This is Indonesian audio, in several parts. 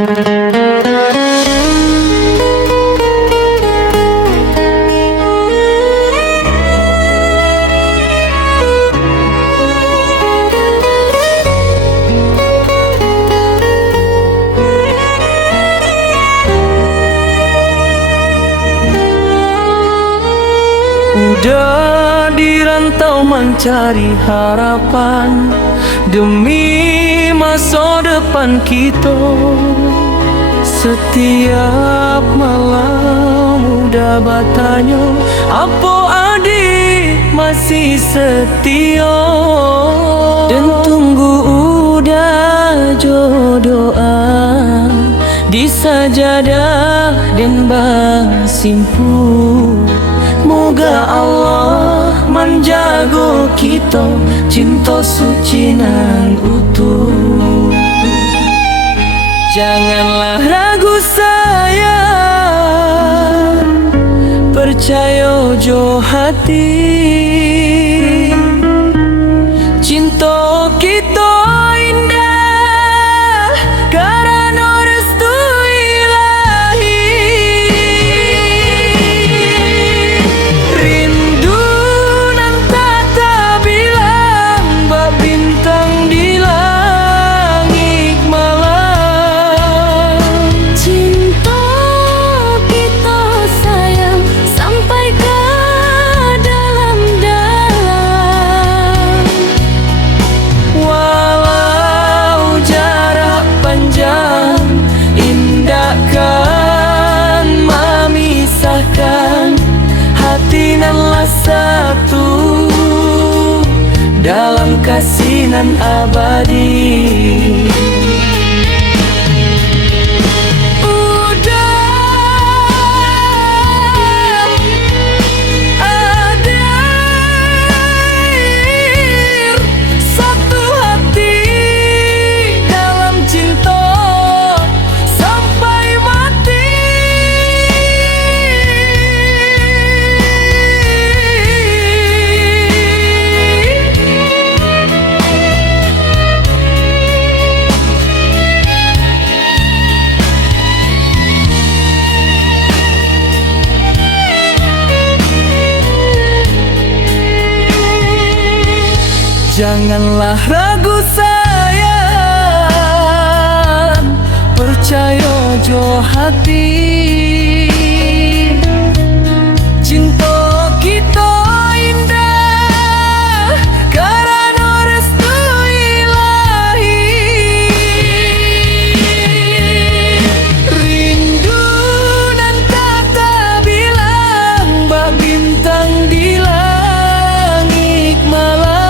Udah dirantau mencari harapan demi masa depan kita. Setiap malam udah bertanya, apa adik masih setia? Dan tunggu udah jodoh di sajadah dan bersimpu. Moga Allah menjaga kita, cinta suci nan utuh. Janganlah ragu sayang, percaya jo hati. Cinta kita indah karena restu ilahi. Rindu nan tak bilang bak bintang di langit malam. Cinta kita sayang sampai ke dalam-dalam. Walau jarak panjang indahkan memisahkan, hati nanlah satu dalam kasih nan abadi. Satu hati dalam cinta sampai mati. Janganlah ragu sayang, percaya jo hati. Cinta kita indah karena restu ilahi. Rindu nan tak bilang bak bintang di langit malam.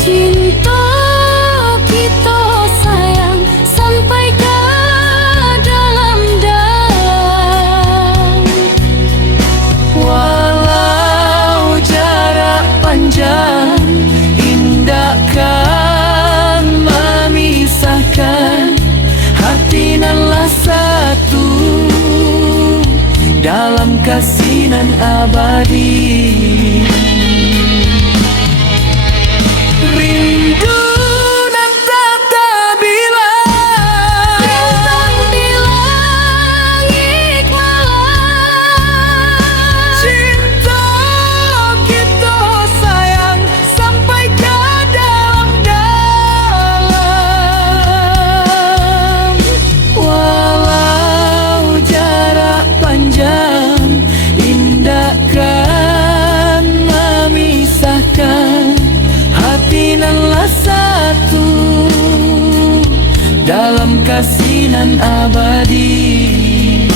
Cinta kita sayang sampai ke dalam-dalam. Walau jarak panjang indahkan memisahkan, hati nanlah satu dalam kasih nan abadi. Rindu nan tak bilang Bintang di langit malam. cinta kita sayang sampai ke dalam-dalam. Walau jarak panjang indahkan memisahkan, hati nanlah satu dalam kasih nan abadi.